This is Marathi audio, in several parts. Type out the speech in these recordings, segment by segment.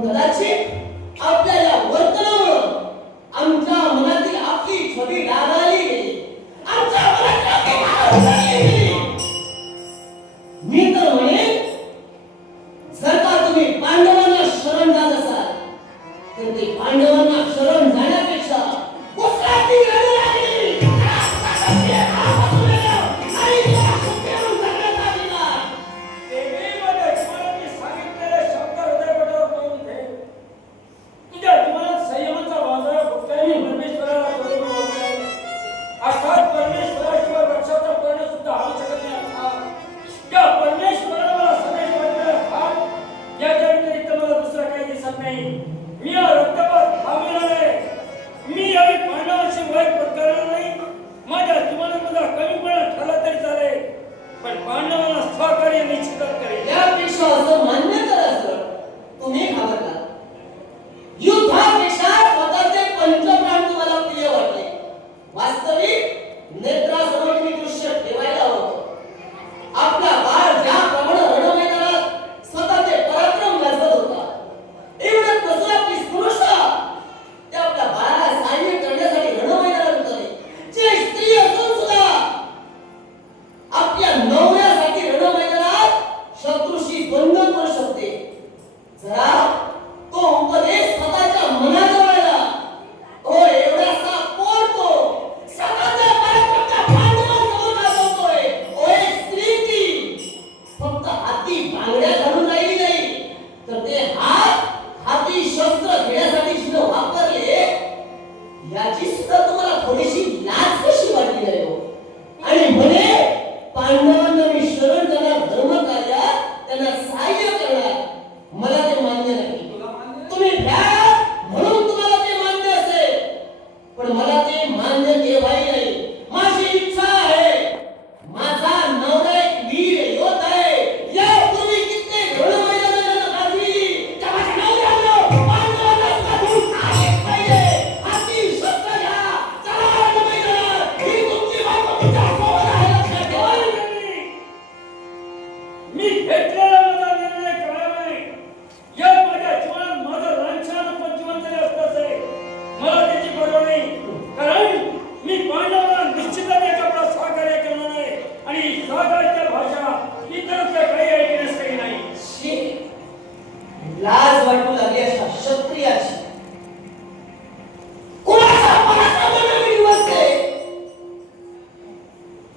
पण कदाचित आपल्या या वर्तनामुळे आमच्या मनातील आपली छबी डागाळली गेली, आमच्या मनातील आपली भावना गेली. मी तर म्हणेन, जर का तुम्ही पांडवांना शरण जात असाल तर ते पांडवांना शरण जाण्यापेक्षा कुसराती लढू लागली. मी रक्तपात थांबविणार आहे. मी यावेळी पांडवांशी वाईट पत्करणार नाही. माझ्या जीवनात माझा कमीपणा ठरला तरी चालेल, पण पांडवांना सहकार्य निश्चितच करेल. यापेक्षा असं मान्य करा सर, तुम्ही घाबरला. युद्धापेक्षा स्वतःचे पंचप्राण तुम्हाला प्रिय वाटले. वास्तविक नेत्रासमोर तुम्ही दृश्य ठेवायला हवं. आपला बाळ ज्याप्रमाणे रणमैदानात स्वतःचे पराक्रम गाजवत होता, एवढंच नसून आपली स्पृष्टा ते आपल्या बाळाला सहाय्य करण्यासाठी रणमैदानात उतरले. जे स्त्री असून सुद्धा आपल्या नवऱ्यासाठी रणमैदानात शत्रूशी बंधन करू शकते. जरा तो उपदेश स्वतःच्या मनात वळला. ओ एवढासा पोर तो स्वतःच्या पराक्रमाच्या पांडवांसमोर गाजवतोय. ओ एक स्त्री ती फक्त हाती बांगड्या घालून राहिली नाही, तर ते हाती शस्त्र घेण्यासाठी जिने वापरले, याची सुद्धा तुम्हाला थोडीशी लाज कशी वाटली नाही हो? आणि म्हणे पांडवांना मी शरण जाणार, धर्म कार्यात त्यांना सहाय्य करणार. मला ते मान्य नाही. तुम्ही भ्या म्हणून तुम्हाला ते मान्य असेल, पण मला ते मान्य केव्हाही नाही. माझी इच्छा आहे, माझा नवरा एक वीर योद्धा आहे. यापूर्वी कित्येक रणमैदानात गाजली, त्या माझ्या नवऱ्यानं पांडवांना सुद्धा धूळ आलीच पाहिजे. हाती शस्त्र घ्या, चला रणमैदानात. ही तुमची बायको तुमच्या सोबत आहे, लक्षात ठेवा. मी घेतलेला माझा निर्णय खरा नाही. या माझ्या जीवनात माझं लांछन पंचवन तरी असतंच आहे. मला त्याची पर्वा नाही, कारण मी पांडवांना निश्चितच एका आपला सहकार्य करणार आहे. आणि सहकार्याच्या भाषा इतर काही ऐकण्यास काही नाही. शी, लाज वाटू लागली अशा क्षत्रियाची. कुणाचा पराक्रम दिवसते,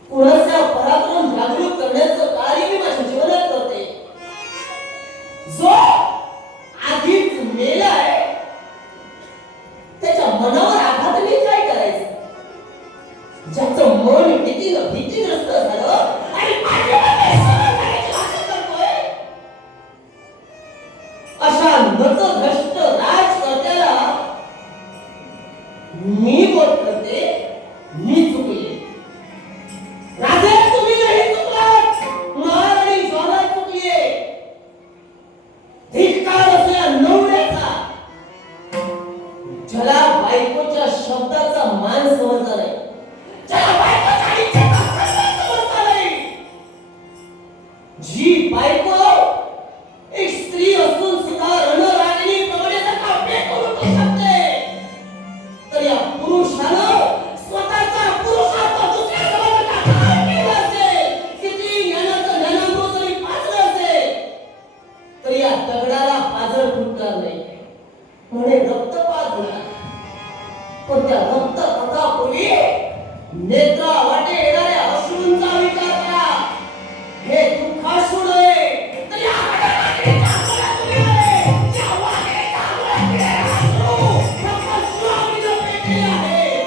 कुणाचा पराक्रम जागरूक करण्याचं कार्य मी माझ्या जीवनात करते. जो आधीच मेलाय त्याच्या मनावर आघात मी काय करायचं? ज्याचं मन भीतीग्रस्त झालं आणि पांडवांना शरण जाण्याची भाषा करतोय, अशा नतभ्रष्ट राजकर्त्याला मी बोध करते, मी चुकले. राजे तुम्ही नाही चुकलात, महाराणी ज्वाला चुकलीये. धिक्कार असो या नवऱ्याचा, ज्याला बायकोच्या शब्दाचा मान समजला नाही, ज्याला बायकोच्या इच्छेचा सन्मान समजला नाही. जी बायको एक स्त्री असून सुद्धा रणरागिणीप्रमाणे जर पेटून उठू शकते, तर या पुरुषानं स्वतःचा पुरुषार्थ दुसऱ्या समाजाच्या घाण केला असेल, किती ज्ञानामृत जरी पाजलं असेल, तर या दगडाला पाजर फुटणार नाही. म्हणे रक्तपात होणार, पण त्या रक्तपातापूर्वी नेत्रा वाटे येणाऱ्या अश्रूंचा विचार करा. हे दुःखाश्रू नव्हे, तर या हडहडीच्या डोळ्यातून येणारे, या वाघेच्या डोळ्यातून येणारे अश्रू फक्त सुरावणीनं पेटलेले आहेत.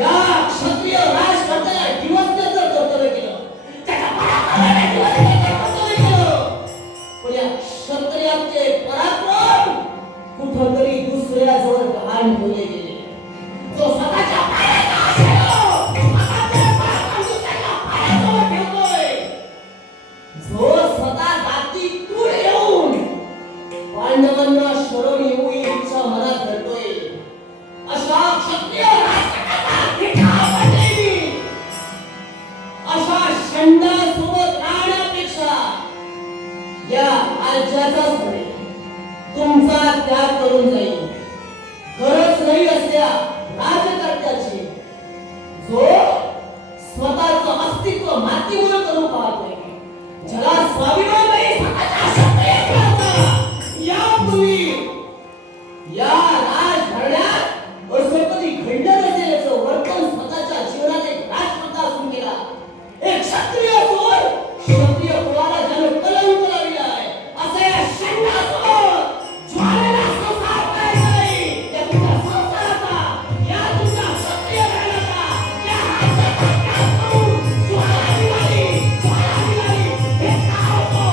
या क्षत्रिय राजकर्त्याला दिवसभर कर्तव्य केलं, त्याच्या पराक्रमाने दिवसभर कर्तव्य केलं, पण या क्षत्रियाचे पराक्रम कुठंतरी दुसऱ्याजवळ गहाण ठेवले गेले. जो स्वतःच्या पायाचा आशेवर स्वतःचे पराक्रम दुसऱ्याच्या पायाजवळ ठेवतोय, जो स्वतः गाती तूळ येऊन पांडवांना शरण येऊ इच्छा मनात धरतोय, अशा क्षत्रिय राजकर्त्याचा धिक्कार करते मी. अशा षंडासोबत राहण्यापेक्षा या राज्याचाच बरे. करून जाईल. गरज नाही असल्या राजकारत्याची, जो स्वतःचं अस्तित्व मातीमोल करून पाहतोय, ज्याला स्वाभिमान नाही, स्वतःच्या क्षत्रियाचा. यापूर्वी या राजघराण्यात असं कधी घडलं नसेल याचं वर्तन स्वतःच्या जीवनात एक राजपुत्र असून गेला. एक क्षत्रिय असून क्षत्रिय कुळाला ज्याने कलंक लावला आहे, असे या षंडासमोर ज्वालेला संसार करायचा नाही. या तुमच्या संसाराचा, या तुमच्या क्षत्रिय घराण्याचा, या हाताचा त्याग करून ज्वाला निघाली. हे काय होतं?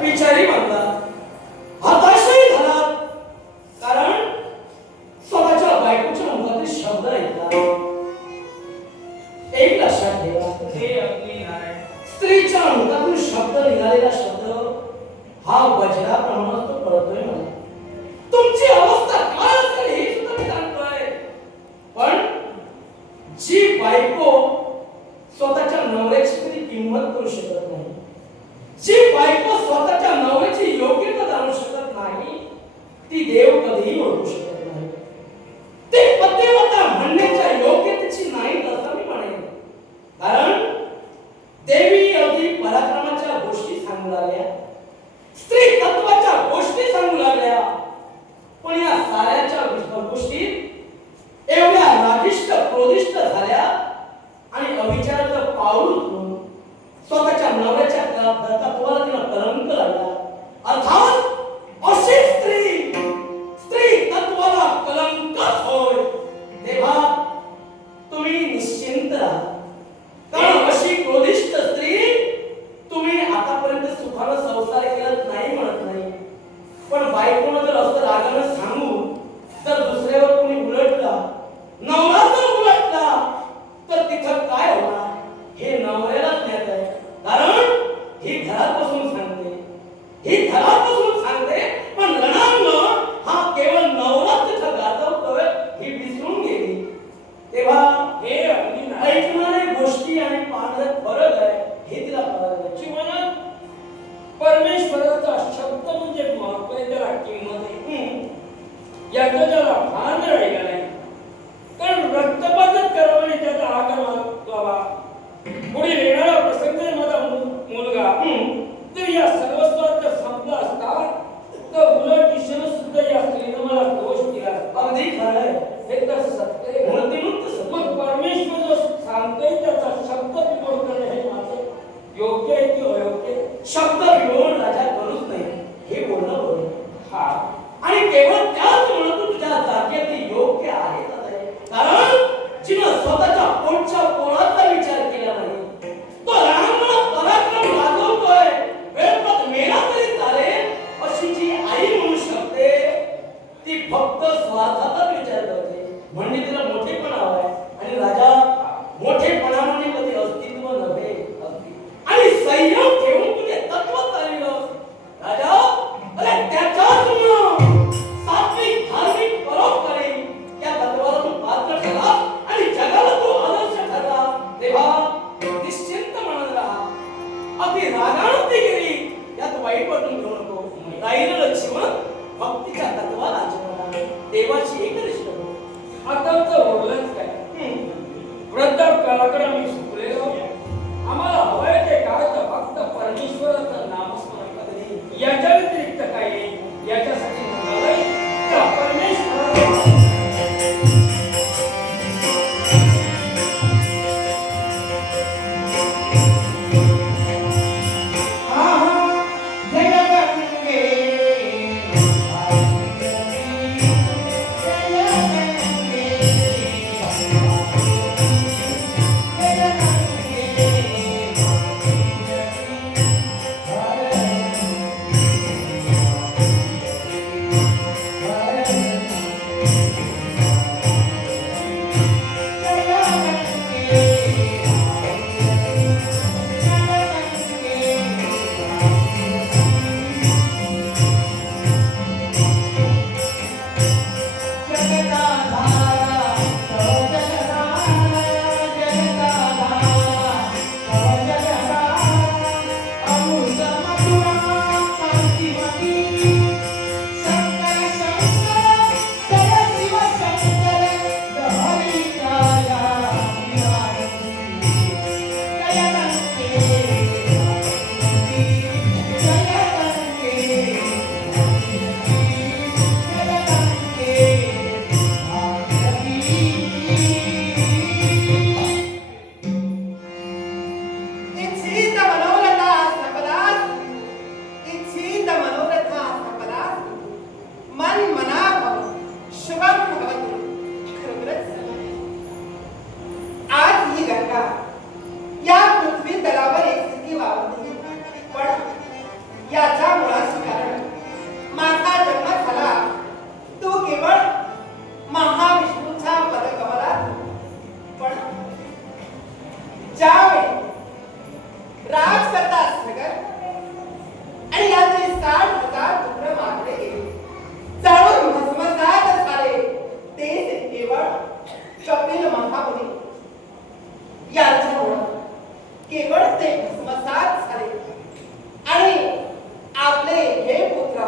विचारी म्हणला, हताशही झाला, कारण स्वतःच्या बायकोच्या मुखातील शब्द ऐकला. एक लक्षात ठेवा, हे अग्नी नारायण, स्त्रीच्या मुखातून शब्द निघालेला शब्द हा वज्राप्रमाणे तो कळतोय मला. तुमची अवस्था काय असेल हे सुद्धा मी जाणतोय. पण जी बायको स्वतःच्या नवऱ्याची कधी किंमत करू शकत नाही, जी बायको स्वतःच्या नवऱ्याची योग्यता जाणू शकत नाही, ती देव कधीही ओळखू शकत नाही. ते पतिव्रता म्हणण्याच्या योग्यतेची नाही असं मी म्हणेन. कारण देवी अगदी पराक्रमाच्या गोष्टी सांगू लागल्या, स्त्री तत्वाच्या गोष्टी सांगू लागल्या, पण या साऱ्याच्या गोष्टी एवढ्या रागिष्ट क्रोधिष्ट झाल्या आणि अविचाराचं पाऊल उचलून स्वतःच्या नवऱ्याच्या तत्वाला तिला कलंक लागला. अर्थात अशी स्त्री तत्वाला कलंकच होय. तेव्हा तुम्ही निश्चिंत राहा, कारण अशी क्रोधिष्ट स्त्री तुम्ही आतापर्यंत सुखानं संसार केलाच नाही म्हणत नाही. पण बायकोनं जर असं रागानं सांगून जर दुसऱ्यावर कोणी उलटला, नवरा जर उलटला, तर तिथं काय होणार हे नवऱ्यालाच ज्ञात आहे. कारण ही घरात बसून सांगते, ही घरात बसून सांगते, पण रणांग हा केवळ नवराच तिथं गाजवतोय ही विसरून गेली. तेव्हा हे ऐकणारे गोष्टी आणि पाहण्यात फरक आहे हे तिला कळलं नाही. जीवनात परमेश्वराचा शब्द म्हणजे महत्त्व आहे, त्याला किंमत आहे, याचं त्याला भान राहिलं नाही. कारण रक्तपातच करावं आणि त्याचा आकार मागावा. पुढे येणारा प्रसंग माझा मुलगा तर या सर्वस्वाचा संपला असता, तर उलट दिशेनं सुद्धा या स्त्रीनं मला दोष दिला. अगदी खरं आहे, हे तर सत्य आहे. मग परमेश्वर जो सांगतोय त्याचा शब्द बिघोड करणं हे माझं योग्य आहे की अयोग्य? शब्द बिघोड राजा करूच नाही हे बोलणं बरोबर. हा, आणि केवळ त्याच म्हणून तुझ्या जागेत योग्य आहे. कारण जिनं स्वतःच्या पोटच्या पोळाचा विचार केला नाही, तो रणांगणात पराक्रम गाजवतोय, वेळपत मेला तरी चालेल अशी जी आई म्हणू शकते, ती फक्त स्वार्थाचा विचार करते. म्हणजे तिला मोठेपणा हवाय. आणि राजा, मोठेपणा म्हणजे कधी अस्तित्व नव्हे, आणि संयम ठेवून तुझे तत्व चालविलं राजा. अरे त्याच्याच सात्विक धार्मिक परोपकारी या तत्वाला तू पात्र ठरला आणि जगाला तू आदर्श ठरला. तेव्हा निश्चिंत म्हणत राहा. अगदी रागानं ती गेली यात वाईट वाटून घेऊ नको. राहिलेलं जीवन भक्तीच्या तत्वाला आचरणाला देवाची एक दृष्ट हो. आता तर ओळखच काय वृद्ध कलाकार आम्ही सुकलेलो. आम्हाला हवंय ते काय तर फक्त परमेश्वराचं नामस्मरण करणे, याच्या व्यतिरिक्त काही नाही. याच्यासाठी म्हणालंय त्या परमेश्वराला जय ज्यावेळी राज करतात सगर आणि यातले 60,000 तुकडे मारले गेले, जाळून भस्मसात झाले, ते केवळ कपिल महामुनी यांच्यामुळे केवळ ते भस्मसात झाले आणि आपले हे पुत्र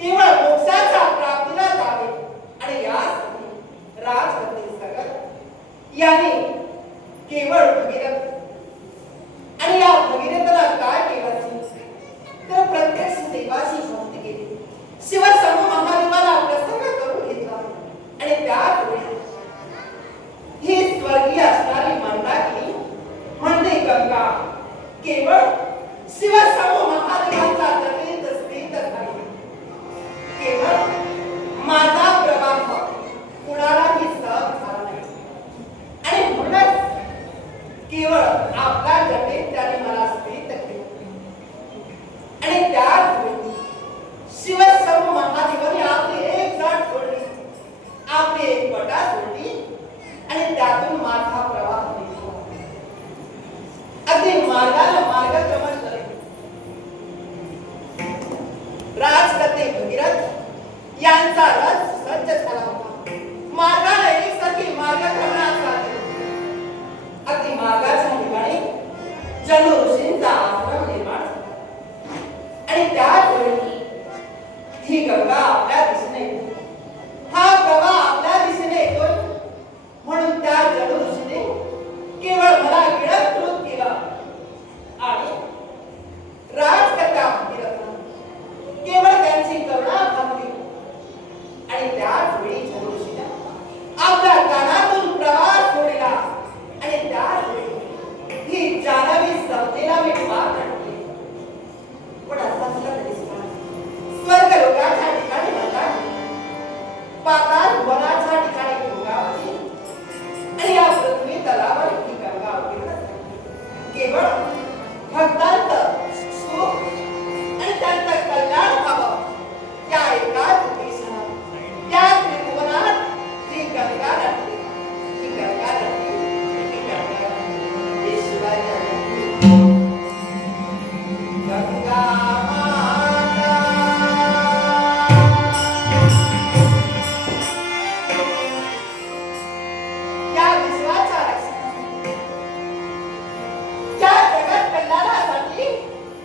केवळ मोक्षाच्या प्राप्तीला जावे आणि यासाठी राजवती सगर याने केवळ भगीरथ आणि या भगीरथाला काय केलं तर प्रत्यक्ष देवाची भक्ती केली, शिवसम महादेवाला प्रसन्न करून घेतला आणि त्यावेळी ही स्वर्गीय असणारी मंदाकिनी म्हणजे गंगा केवळ शिवसम महादेवाचा जनित स्थित झाली. केवळ माझा प्रवाह कुणालाही सहन झाला नाही आणि म्हणूनच केवळ आपला जटेत त्याने मला स्थित केले आणि त्याच वेळी शिवसम महादेवाने आपली एक जाट सोडली, आपली एक पटा सोडली आणि त्यातून माझा प्रवाह निघाला. अगदी मार्गाला मार्गक्रमण करेल राजकर्ते भगीरथ यांचा रथ सज्ज झाला होता. मार्गाला एकसारखी मार्गक्रमणात चालली. अगदी मार्गाच्या ठिकाणी जणू ऋषींचा आश्रम निर्माण झाला आणि त्याच वेळी ही गंगा आपल्या दिशेने येते, हा प्रवाह आपल्या दिशेने येतोय म्हणून त्या जणू ऋषीने केवळ मला गिळत केला आणि राजकर्ता भगीरथाने केवळ त्यांची करुणा भागली आणि त्याच वेळी जणू ऋषीने आपल्या कानातून प्रवास सोडला आणि त्याच वेळी ही जाणावी समजेला मी वाट आणली. पण असा तुला दिसला स्वर्ग लोकाच्या ठिकाणी म्हणता पाताळ वनाच्या ठिकाणी भोगावती आणि या पृथ्वी तलावर ही गंगा केवळ भक्तांचं सुख आणि त्यांचं कल्याण व्हावं या एकाच उद्देशाने या त्रिभुवनात ही गंगा रचली, ही गंगा रचली, ही गंगा रचली. हे शिवाय गंगा या विश्वाच्या रक्षणासाठी, या जगत कल्याणासाठी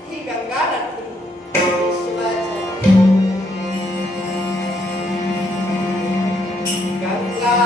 ही गंगा रचली. हे शिवाच्या गंगा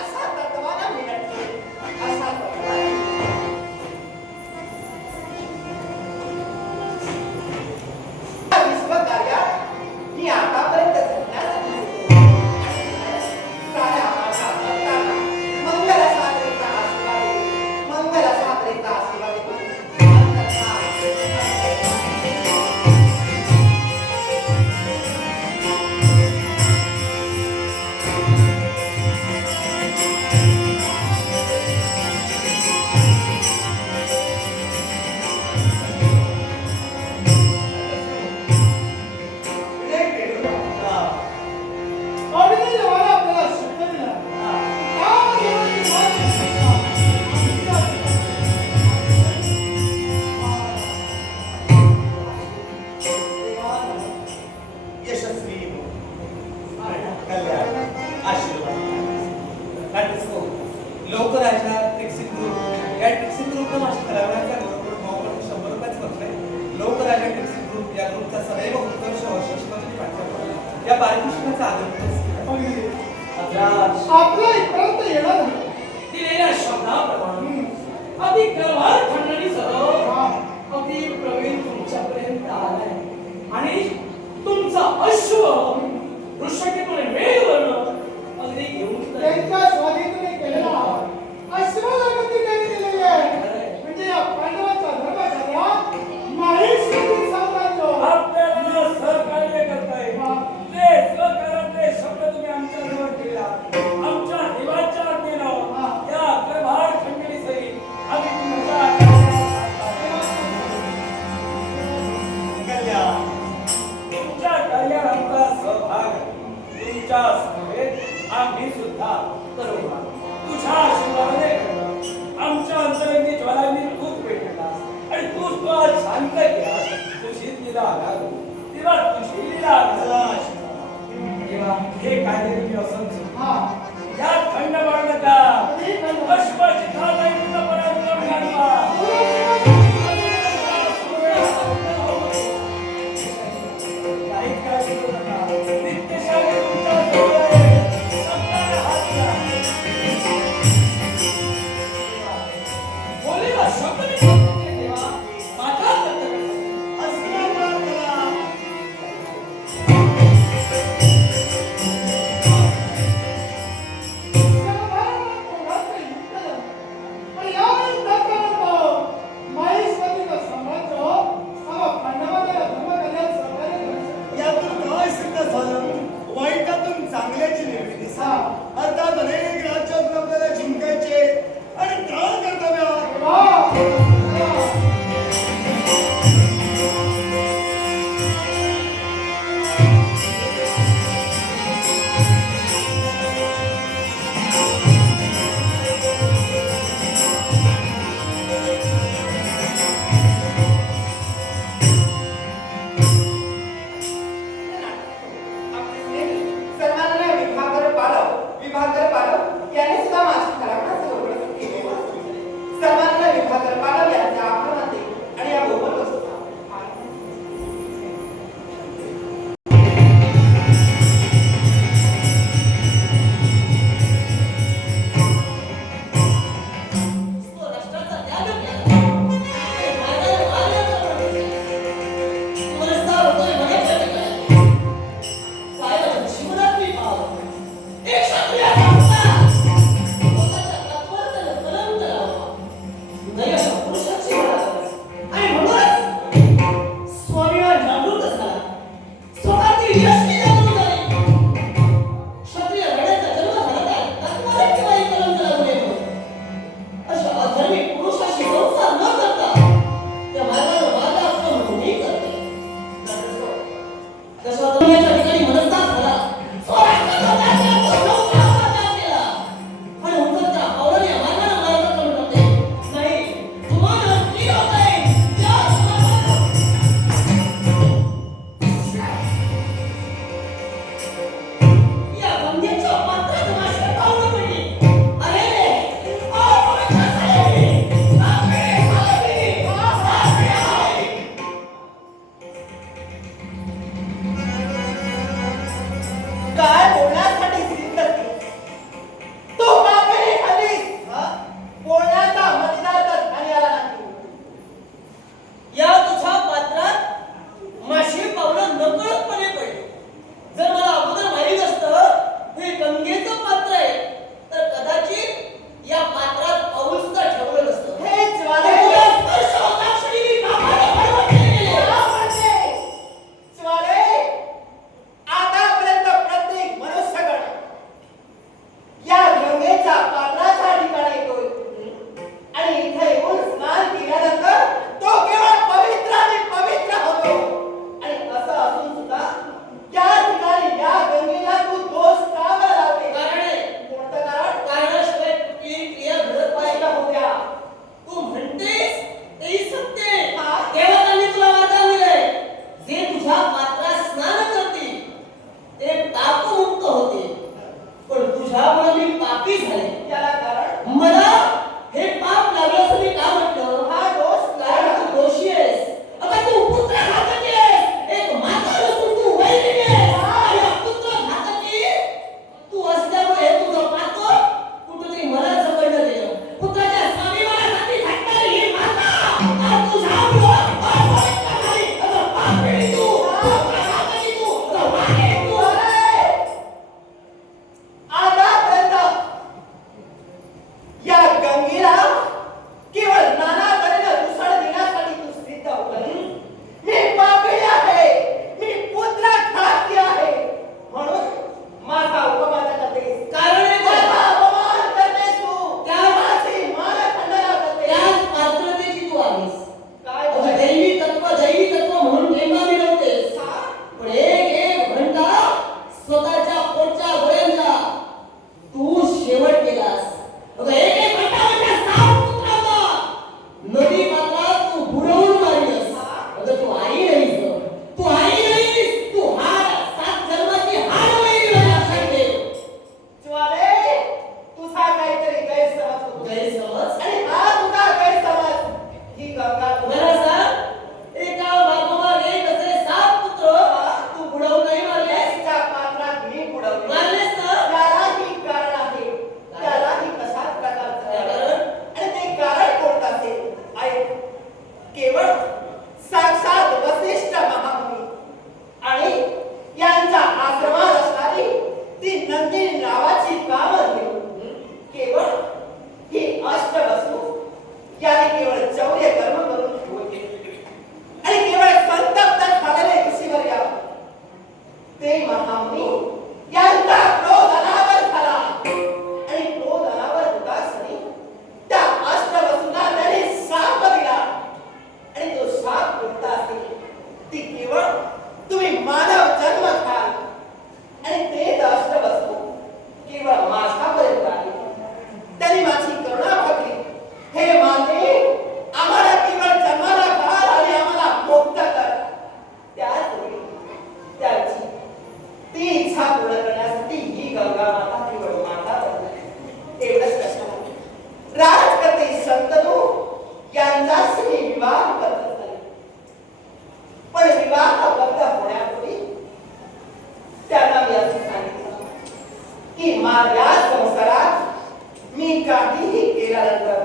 असा तत्वाला मिळते असा तत्वाला विश्वकार्यात मी आतापर्यंत झटण्यासाठी साऱ्या माझ्या भक्तांना मंगल सागरेचा आशीर्वाद देतो. मंगल सागरेचा आशीर्वाद देतो. यशस्वी हो. कल्याण आशीर्वाद लवकराच्या टेक्सिंग ग्रुप या टेक्सिंग ग्रुपनं माझ्या ठरवण्याच्या बरोबर भावाकडून 100 रुपयाचं बघतोय. लवकराच्या टेक्सिंग ग्रुप या ग्रुपचा सदैव उत्कर्ष वर्षाशी पाठवतो. या पारितोषिकाचा आदर आपल्या इथपर्यंत येणार दिलेल्या शब्दाप्रमाणे अगदी गवार खंडणीसह अगदी प्रवीण तुमच्यापर्यंत आलाय आणि तुमचा अश्व वृषकेतून वेगवर्ण अगदी घेऊन त्यांच्या स्वाधीन केलेला अश्वगती त्यांनी दिलेली आहे. म्हणजे या पांडवाचा धर्मकार्यात माहेश्वरी साम्राज्य आपल्याला सहकार्य करताय ते सहकार्यातले शब्द तुम्ही आमच्याजवळ केला आमच्या देवाच्या आज्ञेनं या प्रभार खंडणीसहित आम्ही तुमच्या कल्याण तुमच्या कार्यात आमचा सहभाग तुमच्या समवेत आम्ही सुद्धा करू. तुझ्या आशीर्वादाने आमच्या अंतरंगी ज्वालांनी तूच पेटला आणि तूच तो आज शांत केलास. तुझी लीला आला तेव्हा तुझी लीला आला. तेव्हा हे कायदे मी असंच यात खंड पाडू नका. अश्वाची थाप आहे तुझा पराक्रम घालवा. काहीच काळजी करू नका. नित्यशाली तुमच्या जवळ आहे. सत्ताने हात द्या. बोलेला शब्द मी सांगतो ते देवा. माझा कर्तव्य आशीर्वाद करा. सर्वांना कोणाचं युद्ध झालं. पण विवाहबद्ध होण्यापूर्वी त्यांना मी असं सांगितलं की माझ्या संसारात मी काहीही केल्यानंतर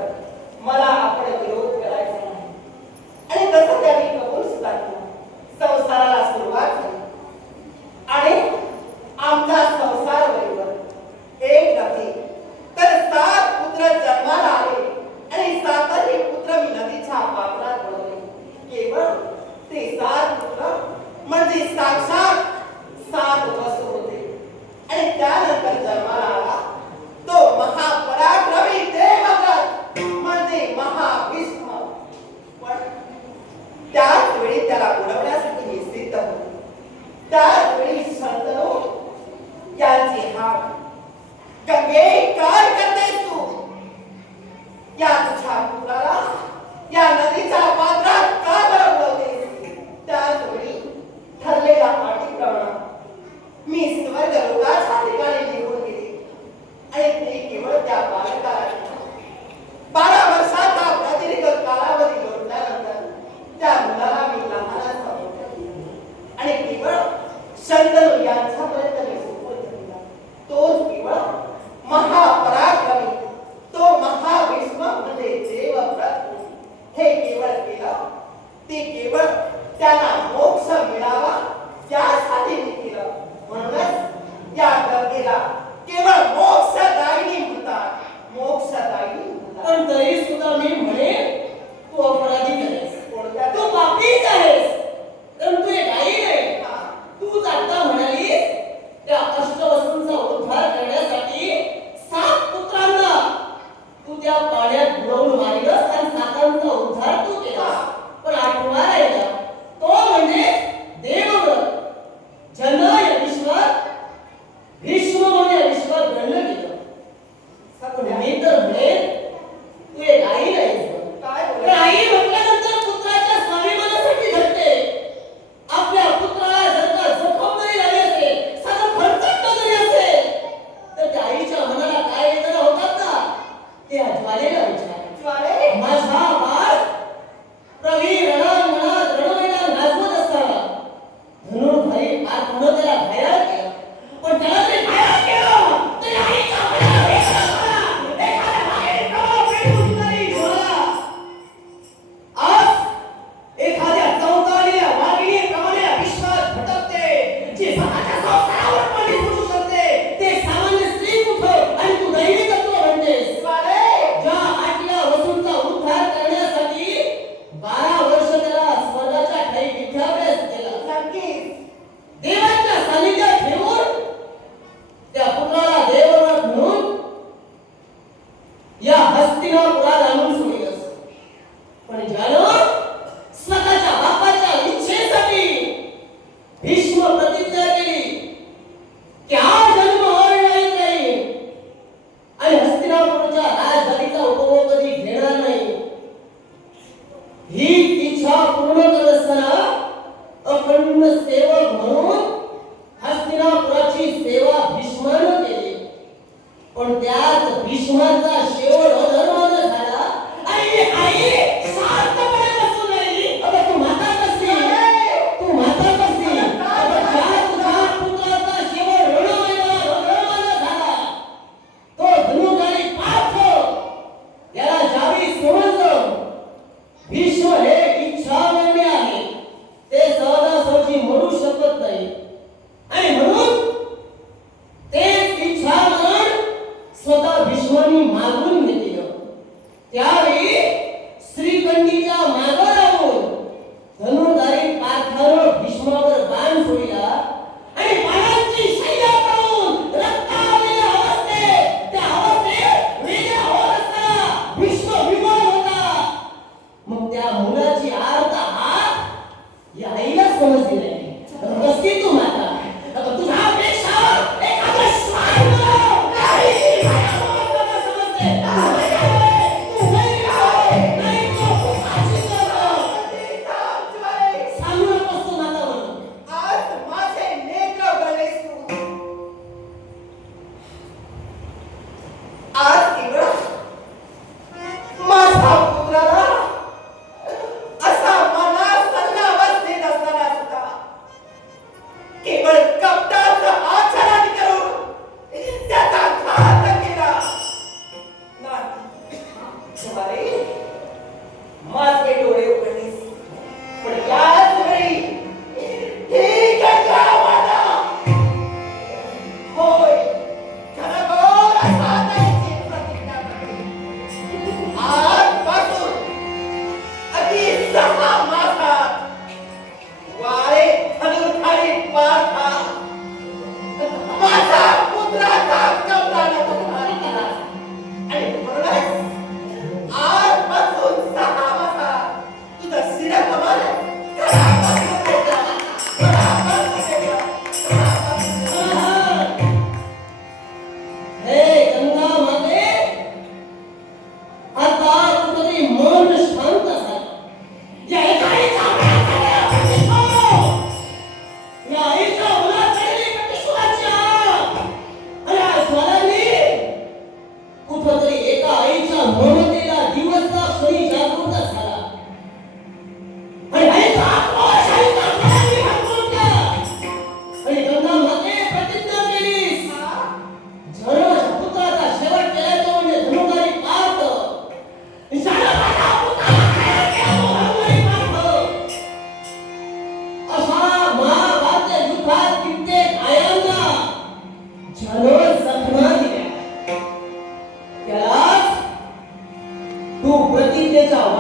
मला आपण विरोध करायचा नाही. आणि तसं त्यांनी कबूल सुद्धा केलं. संसाराला सुरुवात झाली आणि आमचा संसार बरोबर एक नव्हे तर 7 पुत्र जन्माला आले आणि 7ही पुत्र मी नदीच्या पात्रात बुडवले. केवळ ते 7 पुत्र म्हणजे साक्षात 7 वसु होते. आणि त्यानंतर जन्माला आला तो महापराक्रमी देवव्रत म्हणजे महाभीष्म. पण त्याच वेळी त्याला बुडवण्यासाठी मी सिद्ध होतो. त्याच वेळी शंतनू यांची हाक गंगे काय करते तू? या तुझ्या पुत्राला या नदीच्या पात्रात का बरं बुडवतेस? त्याच वेळी ठरलेल्या अटीप्रमाणे मी स्वर्ग लोकाच्या ठिकाणी निघून गेले आणि ते केवळ त्या बालकाला 12 वर्षाचा प्रदीर्घ कालावधी लोटल्यानंतर त्या मुलाला मी लहानाचा मोठा केला आणि केवळ शंतनू यांच्यापर्यंत मी सुपूर्द केला. तोच केवळ महापराक्रमी तो महाभीष्म म्हणजे देवव्रत. हे केवळ केलं ते केवळ त्यांना मोक्ष मिळावा यासाठी मी केलं. म्हणूनच या गंगेला केवळ मोक्षदायिनी म्हणतात. मोक्षदायिनी म्हणतात. पण तरी सुद्धा मी म्हणे तू अपराधी आहेस, कोणत्या तू पापीच आहेस. कारण तू एक आई नाही. तूच आता म्हणालीस त्या अष्टवसूंचा उद्धार करण्यासाठी 7 पुत्रांना तू त्या पाण्यात बुडवून मारलंस आणि 7 उद्धार तू केला. पण 8वा राहिला तो म्हणजे देवव्रत. जन या विश्वात भीष्म म्हणून या विश्वात गणलं गेलं. पण मी तर म्हणे तू एक आई नाहीस. काय तर बोलायचं? आई म्हटल्यानंतर पुत्राच्या स्वाभिमानासाठी झटते. आपल्या पुत्राला जर का जखम जरी झाली असेल, साधं खरचटलं जरी असेल, तर त्या आईच्या मनाला काय वेदना होतात ना, ते ज्वालेला विचार. ज्वाले माझा बाळ प्रवीण रणांगणात रणमैदान गाजवत असताना धनुर्धारी आत्मनं त्याला घायाळ केलं. पण त्याला तरी घायाळ केलं तरी आईच्या मनाला वेदना झाला. एखाद्या बाहेर प्रवाह पेटून तरी झाला. आज एखाद्या चौकालीया वाघिणीप्रमाणे विश्वात भटकते, जी स्वतःच्या संसारावर पाणी सोडू शकते, ते सामान्य स्त्री कुठं आणि तू दैवी तत्व म्हणतेस. ज्वाले ज्या 8 वसूंचा उद्धार करण्यासाठी 12 वर्ष त्याला स्वर्गाच्या ठाई विद्याभ्यास केला. नक्कीच देवाच्या सानिध्यात ठेवून त्या पुत्राला देवव्रत म्हणून या हस्तिनापुरात आणून सोडलंस. पण ज्यानं स्वतःच्या बापाच्या इच्छेसाठी भीष्म प्रतिज्ञा केली की हा जन्म अविवाहित राहील आणि हस्तिनापूरच्या राजधानीचा उपभोग कधी घेणार नाही, ही इच्छा पूर्ण करत असताना अखंड सेवक म्हणून हस्तिनापुराची सेवा भीष्मानं केली. पण त्याच भीष्माचा शेवट अधर्मानं झाला आणि आई शांतपणे बसून राहिली. आता तू माता कसली? तू माता कसली? आता ज्या तुझ्या पुत्राचा शेवट रणमैदानात अधर्मानं झाला, तो धनुर्धारी पार्थ याला ज्यावेळी समजलं भीष्म हे इच्छामरणी आहे, ते सहजासहजी मरू शकत नाही आणि म्हणून तेच इच्छामरण स्वतः भीष्मांनी मागून घेतलं. त्यावेळी श्रीखंडीच्या मागं राहून धनुर्धारी पार्थानं भीष्मावर बाण सोडला आणि बाणांची शय्या करून रक्तावलेल्या अवस्थेत त्या अवस्थेत वेगळा होत असताना भीष्म विमान होता. मग त्या मुलाची आर्त हात या आईला समजली नाही. रस्ती तू माता आता तुझ्यापेक्षा एखादा श्वान बनव. नाही, मला समजते. तू नाही आहे. नाही, तू खूप करतो. सांगू नकोस तू माता म्हणून. आज माझे नेत्र गणेश तू. आज केवळ माझ्या पुत्राला असा मनात सल्ला अवस्थेत असताना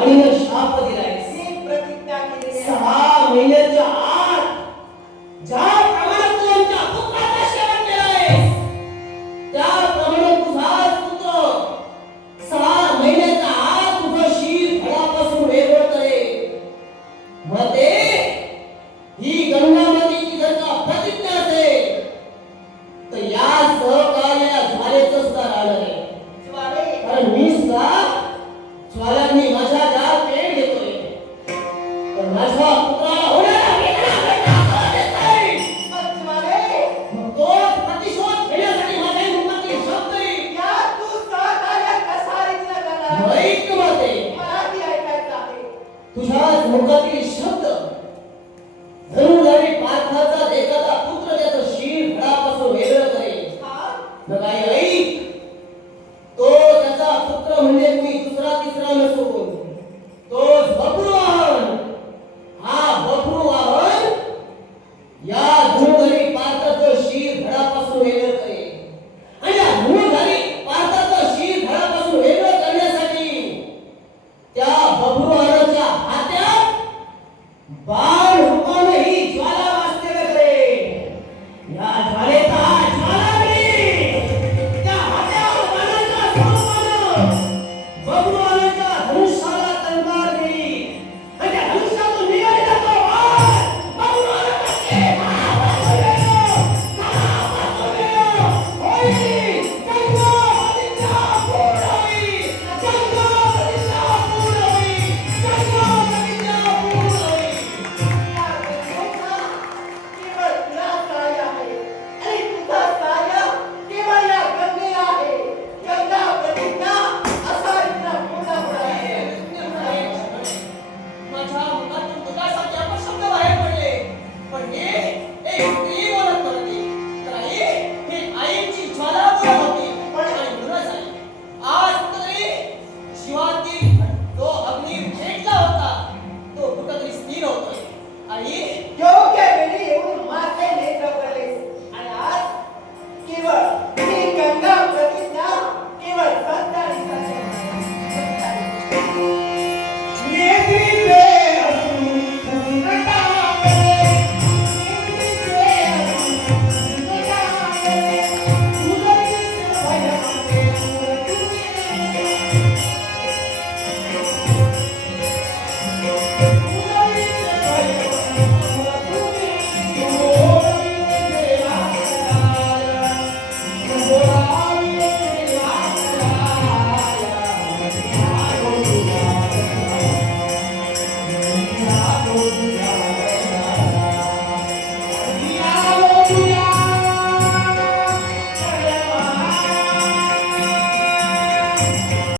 वाणीनं शाप दिलायस. मी प्रतिज्ञा केली आहे. 6 महिन्याच्या आत ज्या प्रमाणात तू आमच्या पुत्राचा सेवन केलायस, त्याप्रमाणे तुझाच पुत्र 6 महिन्याच्या आत तुझं शीर घडापासून वेगळं करेल. मग ते ही गंगामातेची जर का प्रतिज्ञा असेल तर या सहकार्याला ज्वालेचं सुद्धा राहणार आहे. ज्वाले, कारण मी सुद्धा ज्वालांनी माझ्या ज्या पेट घेतोय तर माझ्या पुत्राला होणारा वेदना घडला कळतच नाही. मग ज्वाले, मग तो प्रतिशोध घेण्यासाठी माझ्या मुखातील शब्द येईल. यात तू सहकार्य कसा रचना करणार आहे? ऐक माते, मला ती ऐकायचं आहे. तुझ्याच मुखातील शब्द धनुर्धारी पार्थाचा एखादा पुत्र त्याचं शीर घडापासून वेगळं करेल. हा? मग आई ऐक, तो त्याचा पुत्र म्हणजे मी दुसरा तिसरा नसून तोच बब्रुवाहन. हा बब्रुवाहन या धनुर्धारी पार्थाचं शीर घडापासून वेगळं करेल. आणि या धनुर्धारी पार्थाचं शीर घडापासून वेगळं करण्यासाठी त्या बब्रुवाहनाच्या हातात बाण रूपाने ही ज्वाला वास्तव्य करेल. या ज्वालेचा ज्वालाग्नी त्या हात्यावर बाणाच्या स्वरूपानं बब्रुवाहनाच्या धनुष्याला तलवार देईल. आणि त्या धनुष्यातून निघालेला तो बाण बब्रुवाहनाच्या शेकावर होईल. गंगावतीच्या पूर्ण होईल. गंगावतीच्या पूर्ण होईल. गंगावतीच्या पूर्ण होईल. या गंगेचा केवळ तुला सहाय्य आहे आणि तुझं सहाय्य केवळ या गंगेला आहे. गंगा प्रतिज्ञा असा इथला पूर्ण होणार आहे. माझ्या मुखातून दुधासारखे अपशब्द बाहेर पडले, पण हे एक स्त्री बोलत नव्हती, तर आई ही आईची ज्वाला बोलत होती. पण आई म्हणूनच आई आज कुठेतरी शिवातील जो अग्नी पेटला होता तो कुठेतरी स्थिर होतोय. आई योग्य वेळी येऊन माझे नेत्र पडलेस आणि आज केवळ